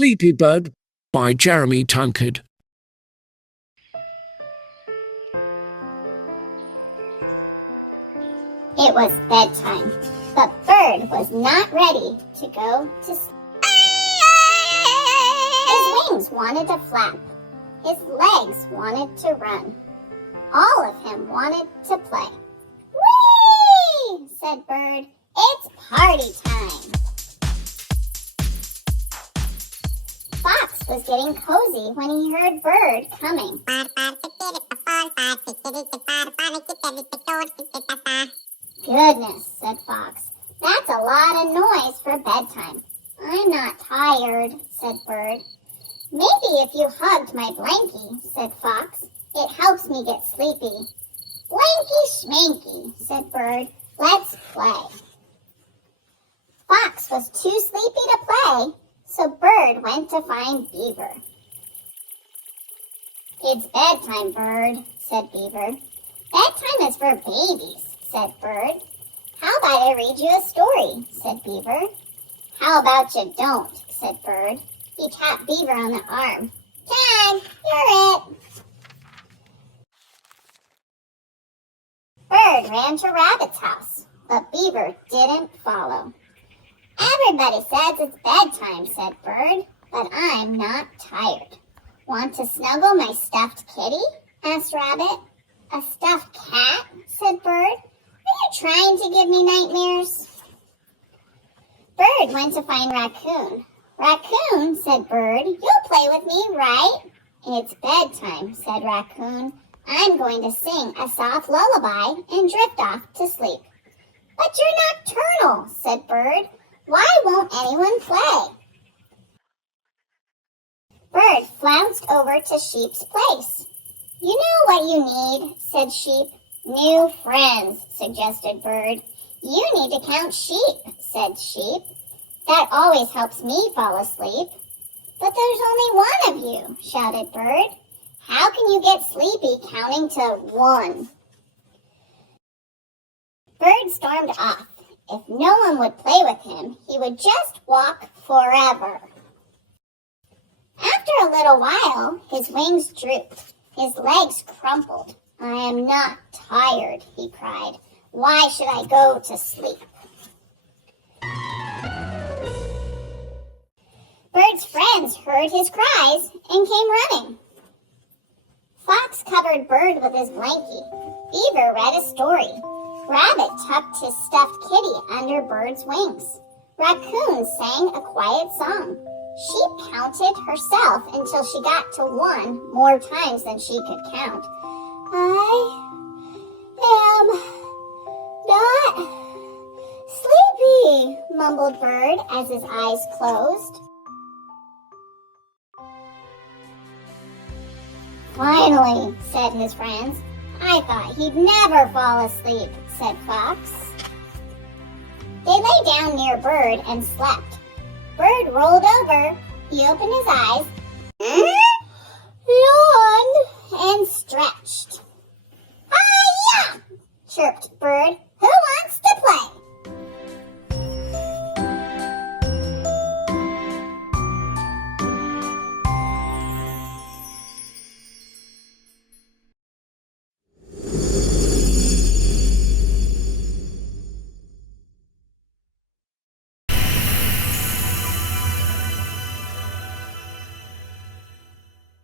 Sleepy Bird by Jeremy Tankard. It was bedtime, but Bird was not ready to go to sleep. His wings wanted to flap. His legs wanted to run. All of him wanted to play. "Whee!" said Bird. "It's party time." Fox was getting cozy when he heard Bird coming. "Goodness," said Fox. "That's a lot of noise for bedtime." "I'm not tired," said Bird. "Maybe if you hugged my blankie," said Fox. "It helps me get sleepy." "Blanky schmanky," said Bird. "Let's play." Fox was too sleepy to play, so Bird went to find Beaver. "It's bedtime, Bird," said Beaver. "Bedtime is for babies," said Bird. "How about I read you a story?" said Beaver. "How about you don't?" said Bird. He tapped Beaver on the arm. "Dad, you're it." Bird ran to Rabbit's house, but Beaver didn't follow. "Everybody says it's bedtime," said Bird, "but I'm not tired." "Want to snuggle my stuffed kitty?" asked Rabbit. "A stuffed cat?" said Bird. "Are you trying to give me nightmares?" Bird went to find Raccoon. "Raccoon," said Bird, "you'll play with me, right?" "It's bedtime," said Raccoon. "I'm going to sing a soft lullaby and drift off to sleep." "But you're nocturnal," said Bird. "Why won't anyone play?" Bird flounced over to Sheep's place. "You know what you need," said Sheep. "New friends," suggested Bird. "You need to count sheep," said Sheep. "That always helps me fall asleep." "But there's only one of you," shouted Bird. "How can you get sleepy counting to 1? Bird stormed off. If no one would play with him, he would just walk forever. After a little while, his wings drooped. His legs crumpled. "I am not tired," he cried. "Why should I go to sleep?" Bird's friends heard his cries and came running. Fox covered Bird with his blankie. Beaver read a story. Rabbit tucked his stuffed kitty under Bird's wings. Raccoon sang a quiet song. Sheep counted herself until she got to 1 more times than she could count. "I am not sleepy," mumbled Bird as his eyes closed. "Finally," said his friends. "I thought he'd never fall asleep," said Fox. They lay down near Bird and slept. Bird rolled over. He opened his eyes, yawned, and stretched. "Hi-ya!" chirped Bird. "Who wants to play?"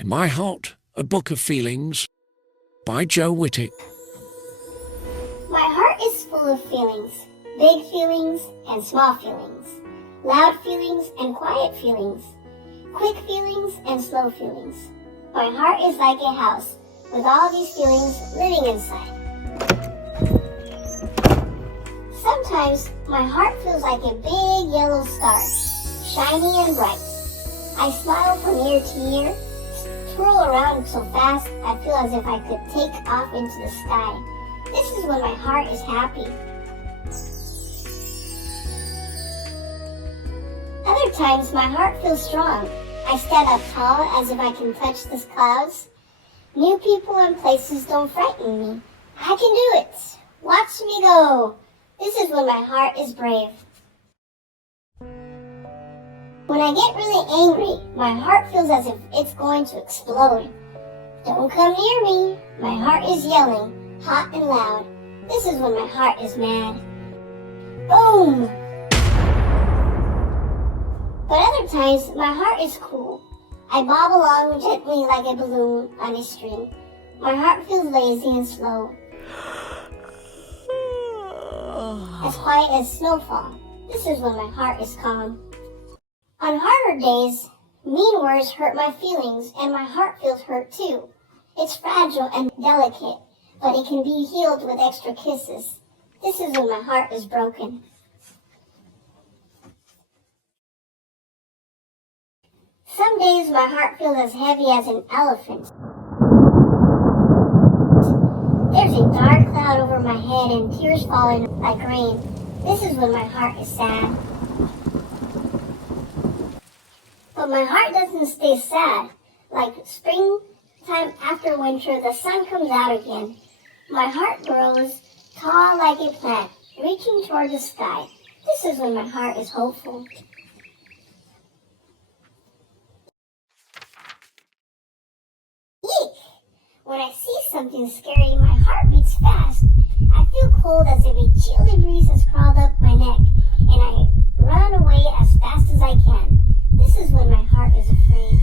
In My Heart, A Book of Feelings by Joe Whittick. My heart is full of feelings, big feelings and small feelings, loud feelings and quiet feelings, quick feelings and slow feelings. My heart is like a house with all these feelings living inside. Sometimes my heart feels like a big yellow star, shiny and bright. I smile from ear to ear, twirl around so fast I feel as if I could take off into the sky. This is when my heart is happy. Other times my heart feels strong. I stand up tall as if I can touch the clouds. New people and places don't frighten me. I can do it. Watch me go. This is when my heart is brave. When I get really angry, my heart feels as if it's going to explode. Don't come near me. My heart is yelling, hot and loud. This is when my heart is mad. Boom! But other times, my heart is cool. I bob along gently like a balloon on a string. My heart feels lazy and slow. As quiet as snowfall. This is when my heart is calm. On harder days, mean words hurt my feelings and my heart feels hurt too. It's fragile and delicate, but it can be healed with extra kisses. This is when my heart is broken. Some days my heart feels as heavy as an elephant. There's a dark cloud over my head and tears falling like rain. This is when my heart is sad. But my heart doesn't stay sad. Like springtime after winter, the sun comes out again. My heart grows tall like a plant, reaching toward the sky. This is when my heart is hopeful. Eek! When I see something scary, my heart beats fast. I feel cold as if a chilly breeze has crawled up my neck, and I run away as fast as I can. This is when my heart is afraid.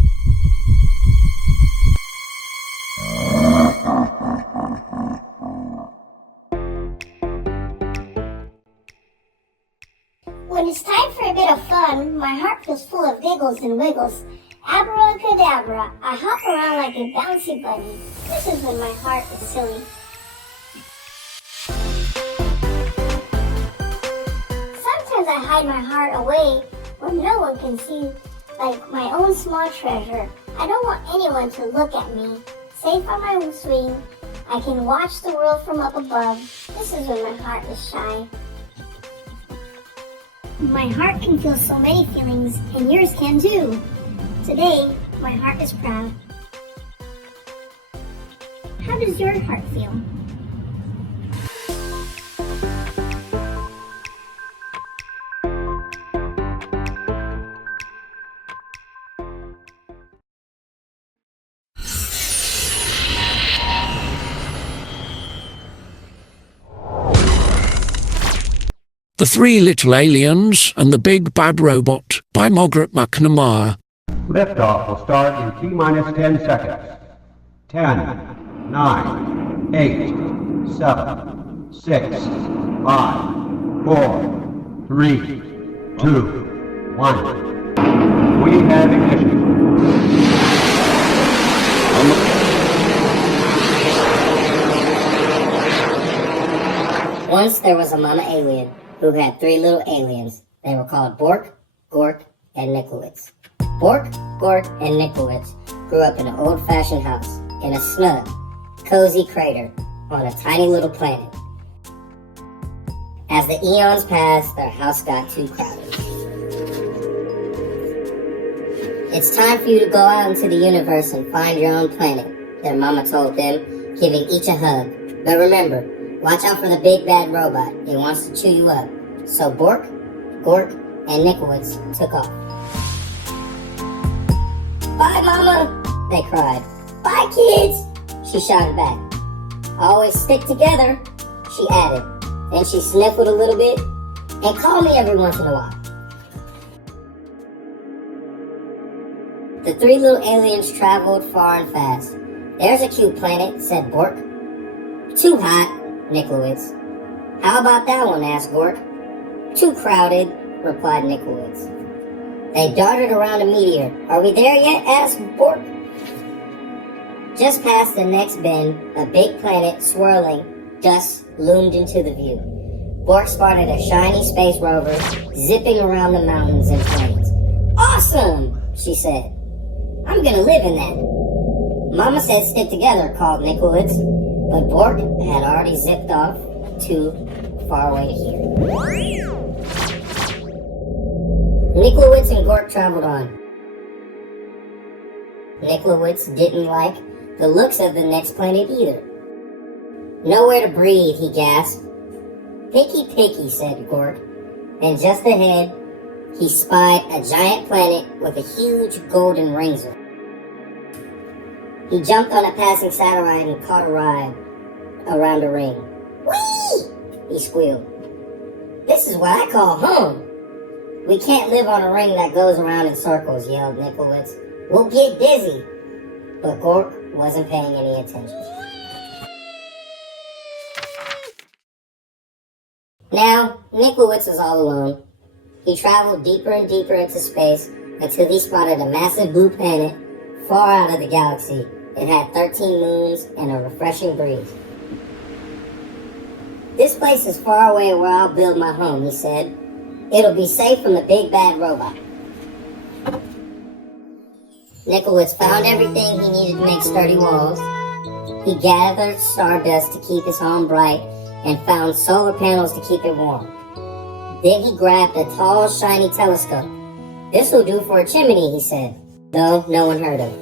When it's time for a bit of fun, my heart feels full of giggles and wiggles. Abracadabra, I hop around like a bouncy bunny. This is when my heart is silly. Sometimes I hide my heart away where no one can see, like my own small treasure. I don't want anyone to look at me. Safe on my swing, I can watch the world from up above. This is when my heart is shy. My heart can feel so many feelings, and yours can too. Today, my heart is proud. How does your heart feel? The Three Little Aliens and the Big Bad Robot by Margaret McNamara. Liftoff will start in T-minus 10 seconds. 10, 9, 8, 7, 6, 5, 4, 3, 2, 1. We have ignition. Once there was a mama alien who had three little aliens. They were called Bork, Gork, and Nikolitz. Bork, Gork, and Nikolitz grew up in an old-fashioned house in a snug, cozy crater on a tiny little planet. As the eons passed, their house got too crowded. It's time for you to go out into the universe and find your own planet, their mama told them, giving each a hug. But remember, watch out for the big bad robot. He wants to chew you up. So Bork, Gork, and Nikolitz took off. Bye, Mama, they cried. Bye, kids, she shouted back. Always stick together, she added. Then she sniffled a little bit, and call me every once in a while. The three little aliens traveled far and fast. There's a cute planet, said Bork. Too hot, Nikolitz. How about that one, asked Gork. Too crowded, replied Nikolitz. They darted around a meteor. Are we there yet, asked Bork. Just past the next bend, a big planet swirling dust loomed into the view. Bork spotted a shiny space rover zipping around the mountains and plains. Awesome, she said. I'm gonna live in that. Mama said stick together, called Nikolitz, but Bork had already zipped off too far away to hear. Nikolitz and Gork traveled on. Nikolitz didn't like the looks of the next planet either. Nowhere to breathe, he gasped. Picky, picky, said Gork. And just ahead, he spied a giant planet with a huge golden rings. He jumped on a passing satellite and caught a ride around a ring. Whee! He squealed. This is what I call home. We can't live on a ring that goes around in circles, yelled Nikolowitz. We'll get dizzy. But Gork wasn't paying any attention. Now, Nikolowitz was all alone. He traveled deeper and deeper into space until he spotted a massive blue planet far out of the galaxy. It had 13 moons and a refreshing breeze. This place is far away where I'll build my home, he said. It'll be safe from the big bad robot. Nikolowitz found everything he needed to make sturdy walls. He gathered stardust to keep his home bright and found solar panels to keep it warm. Then he grabbed a tall, shiny telescope. This will do for a chimney, he said, though no one heard him.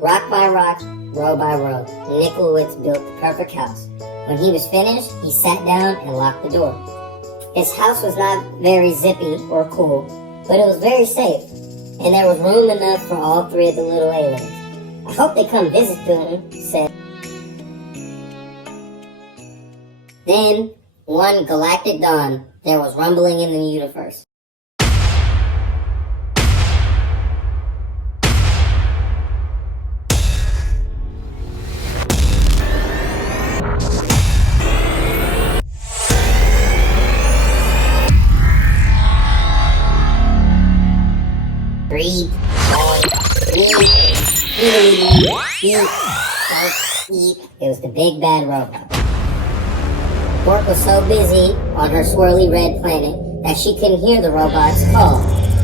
Rock by rock, row by row, Nikolowitz built the perfect house. When he was finished, he sat down and locked the door. His house was not very zippy or cool, but it was very safe, and there was room enough for all three of the little aliens. I hope they come visit soon, he said. Then, one galactic dawn, there was rumbling in the universe. Breathe, eat. It was the big bad robot. Gork was so busy on her swirly red planet that she couldn't hear the robot's call.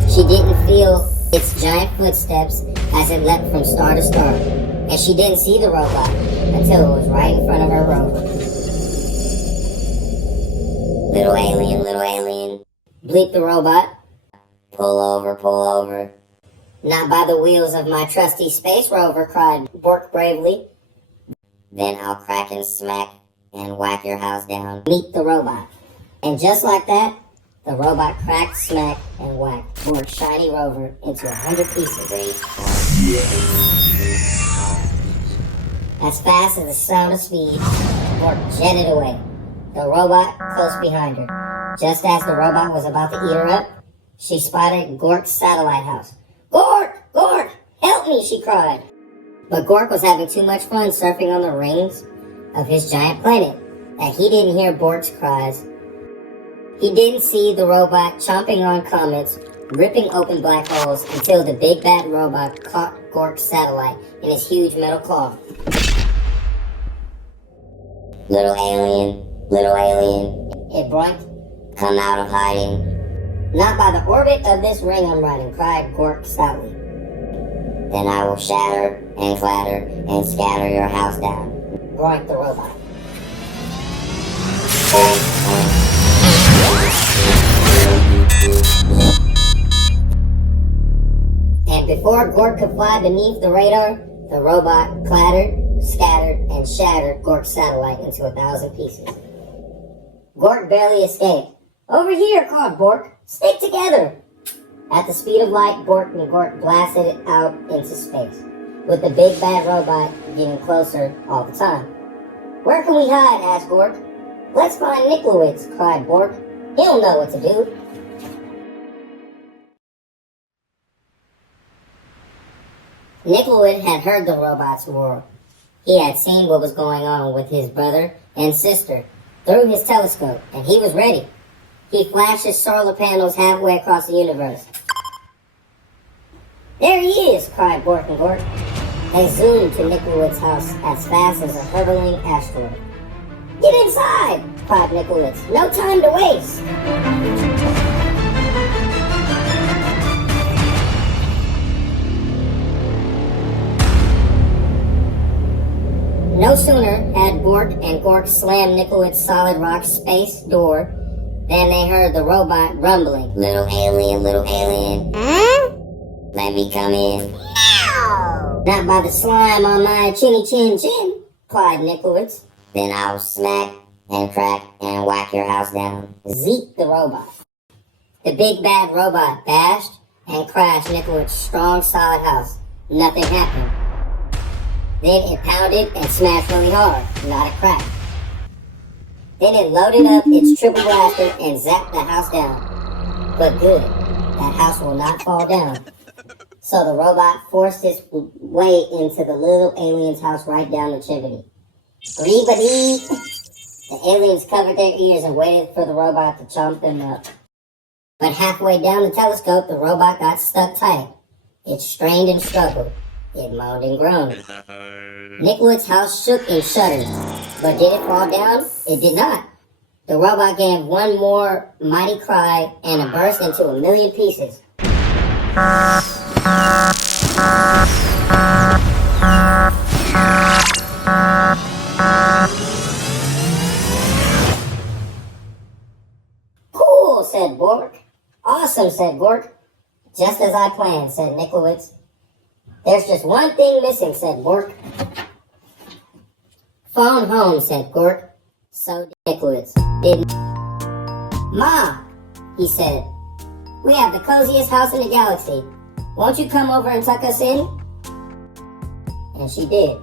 She didn't feel its giant footsteps as it leapt from star to star, and she didn't see the robot until it was right in front of her rover. Little alien, bleeped the robot. Pull over. Not by the wheels of my trusty space rover, cried Bork bravely. Then I'll crack and smack and whack your house down. Meet the robot. And just like that, the robot cracked, smacked, and whacked Bork's shiny rover into 100 pieces. As fast as the sound of speed, Bork jetted away, the robot close behind her. Just as the robot was about to eat her up, she spotted Gork's satellite house. Gork, help me, she cried. But Gork was having too much fun surfing on the rings of his giant planet that he didn't hear Bork's cries. He didn't see the robot chomping on comets, ripping open black holes until the big bad robot caught Gork's satellite in his huge metal claw. Little alien, it broinked. Come out of hiding. Not by the orbit of this ring I'm riding, cried Gork stoutly. Then I will shatter and clatter and scatter your house down, groaned the robot. And before Gork could fly beneath the radar, the robot clattered, scattered, and shattered Gork's satellite into 1,000 pieces. Gork barely escaped. Over here, called Bork. Stick together! At the speed of light, Bork and Gork blasted it out into space, with the big bad robot getting closer all the time. Where can we hide? Asked Gork. Let's find Nikolowitz, cried Bork. He'll know what to do. Nikolowitz had heard the robot's roar. He had seen what was going on with his brother and sister through his telescope, and he was ready. He flashed his solar panels halfway across the universe. There he is, cried Bork and Gork. They zoomed to Nikolowitz's house as fast as a hurtling asteroid. Get inside, cried Nikolowitz. No time to waste. No sooner had Bork and Gork slammed Nikolowitz's solid rock space door than they heard the robot rumbling. Little alien. Let me come in. No! Not by the slime on my chinny chin chin, cried Nikolowitz. Then I'll smack and crack and whack your house down. Zeke the robot. The big bad robot bashed and crashed Nicklewood's strong, solid house. Nothing happened. Then it pounded and smashed really hard. Not a crack. Then it loaded up its triple blaster and zapped the house down. But good, that house will not fall down. So the robot forced its way into the little alien's house right down the chimney. Glee-ba-dee! The aliens covered their ears and waited for the robot to chomp them up. But halfway down the telescope, the robot got stuck tight. It strained and struggled. It moaned and groaned. Nicklewood's house shook and shuddered. But did it fall down? It did not. The robot gave one more mighty cry and it burst into a million pieces. Cool, said Bork. Awesome, said Gork. Just as I planned, said Nicklewitz. There's just one thing missing, said Bork. Phone home, said Gork. So did Nicklewitz. Ma, he said, we have the coziest house in the galaxy. Won't you come over and tuck us in? And she did.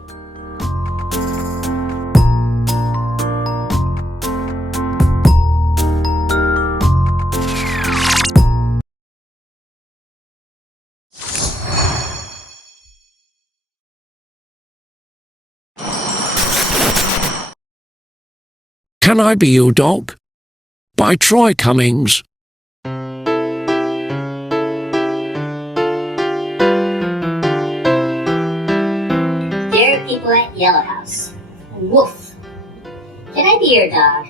Can I Be Your Dog? By Troy Cummings. Dear people at Yellow House, woof. Can I be your dog?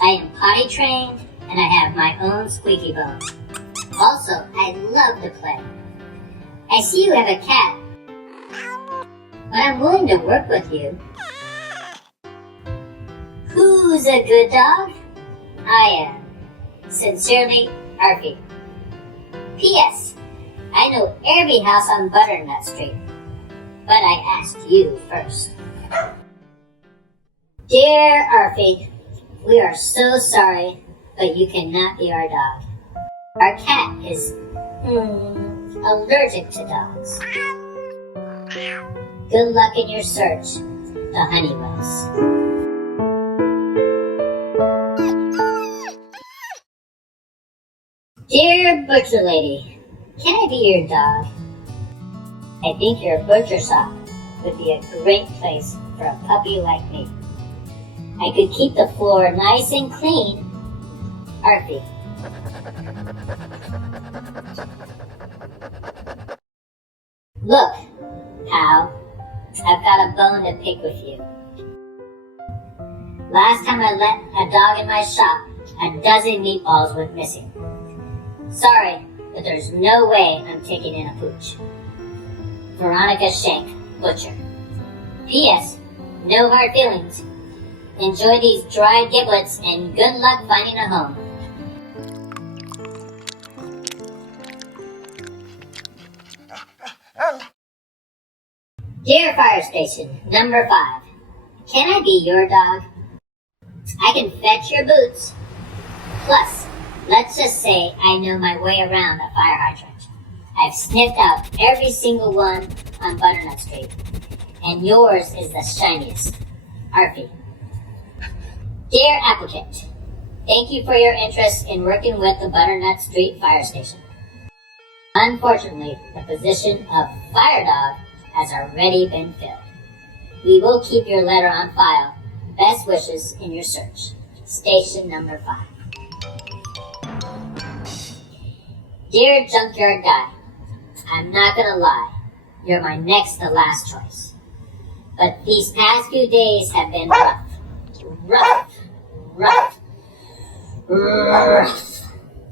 I am potty trained and I have my own squeaky bone. Also, I love to play. I see you have a cat, but I'm willing to work with you. Who's a good dog? I am. Sincerely, Arfie. P.S. I know every house on Butternut Street, but I asked you first. Dear Arfie, we are so sorry, but you cannot be our dog. Our cat is allergic to dogs. Good luck in your search, the Honeywells. Dear Butcher Lady, can I be your dog? I think your butcher shop would be a great place for a puppy like me. I could keep the floor nice and clean. Arfie. Look, pal, I've got a bone to pick with you. Last time I let a dog in my shop, a dozen meatballs went missing. Sorry, but there's no way I'm taking in a pooch. Veronica Shank, Butcher. P.S. No hard feelings. Enjoy these dried giblets and good luck finding a home. Dear Fire Station, number 5. Can I be your dog? I can fetch your boots. Plus, let's just say I know my way around a fire hydrant. I've sniffed out every single one on Butternut Street. And yours is the shiniest. Arfie. Dear applicant, thank you for your interest in working with the Butternut Street Fire Station. Unfortunately, the position of fire dog has already been filled. We will keep your letter on file. Best wishes in your search. Station number 5. Dear Junkyard Guy, I'm not gonna lie, you're my next to last choice. But these past few days have been rough.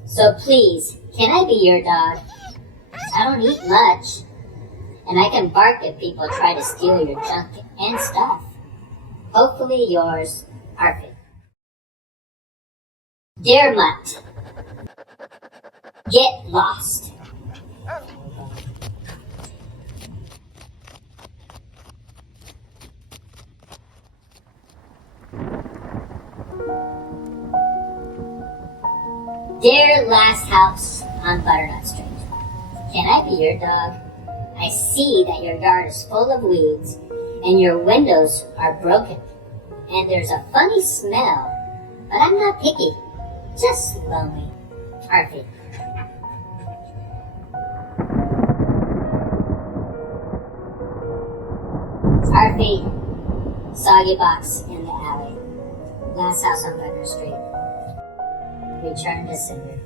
So please, can I be your dog? I don't eat much. And I can bark if people try to steal your junk and stuff. Hopefully yours, Arfie. Dear Mutt, get lost. Dear last house on Butternut Street, can I be your dog? I see that your yard is full of weeds and your windows are broken. And there's a funny smell, but I'm not picky, just lonely. Arfie. Arfie, soggy box in the alley. Last house on Butternut Street. Return to sender.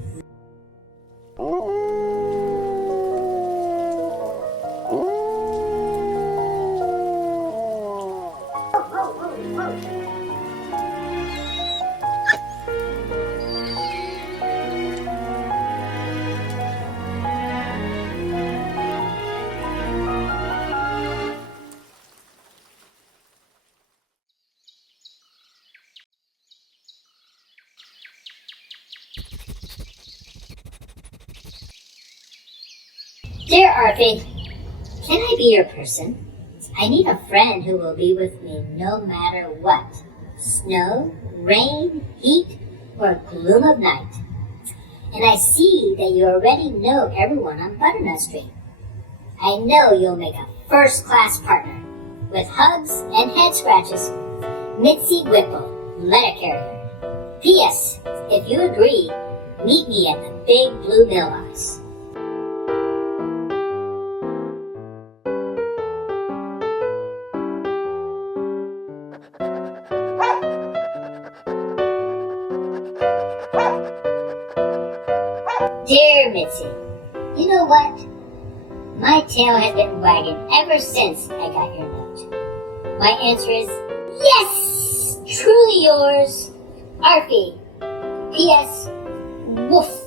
Dear Arfie, can I be your person? I need a friend who will be with me no matter what. Snow, rain, heat, or gloom of night. And I see that you already know everyone on Butternut Street. I know you'll make a first-class partner with hugs and head scratches. Mitzi Whipple, letter carrier. P.S. If you agree, meet me at the Big Blue Mailbox. Dear Mitzi, you know what? My tail has been wagging ever since I got your note. My answer is yes! Truly yours, Arfie. P.S. Woof.